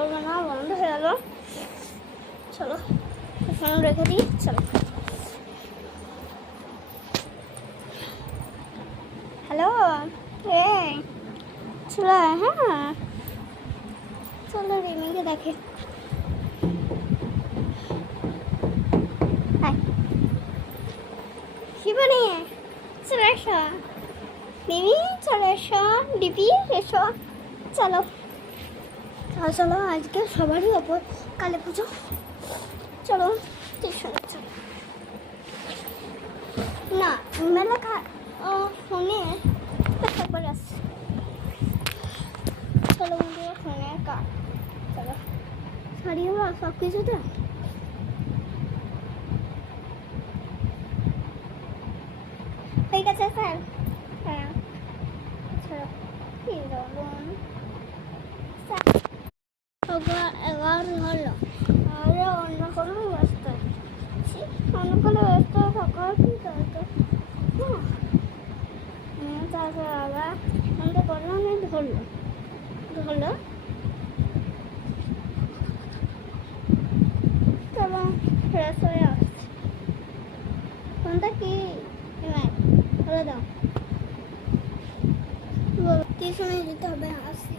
করবো না, বন্ধ হয়ে গেল। চলো ফোন রেখে দিই। চলো, হ্যালো, চলো। হ্যাঁ চলো, রিমিকে দেখে। শিবানী চলে এসো, রিমি চলে এসো, ডিপি এসো। চলো চলো চলো, আজকে সবারই ওপর কালী পুজো। চলো টিউশনে চলো। না মেলা ফোনে একবার আসছে। চলো বন্ধুরা, ফোনে কাজ। চলো সারিয়ে সব কিছুতে। ঠিক আছে স্যার। হ্যাঁ ছাড়ো, কি বলুন স্যার। 11 হলো, আর অন্য কোনো ব্যস্ত আছি, অন্য কোনো ব্যস্ত থাকার কি দরকার। তারপর আবার আমাদের করলাম, ধরলো ধরলো। চলো ফ্রেশ হয়ে আসছি। ফোনটা কি বলে দাও, টিউশনে যেতে হবে। আসছি।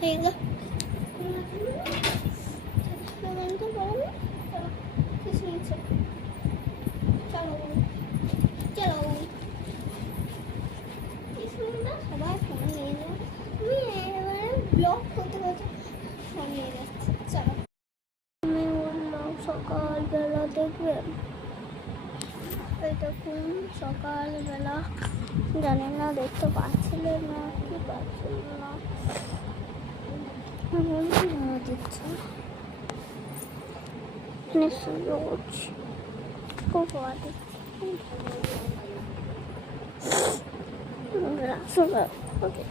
ঠিক আছে, সবাই ফোন নিয়ে যায়। আমি এবারে ব্লগ করতে করতে ফোন নিয়ে যাচ্ছি। চলো, আমি বললাম সকালবেলা দেখবেন। এই দেখুন সকালবেলা, জানি না দেখতে পাচ্ছিলেন না কি পাচ্ছিলেন না, দিচ্ছে নিশ্চয় করছি, খুব দিচ্ছি। ওকে।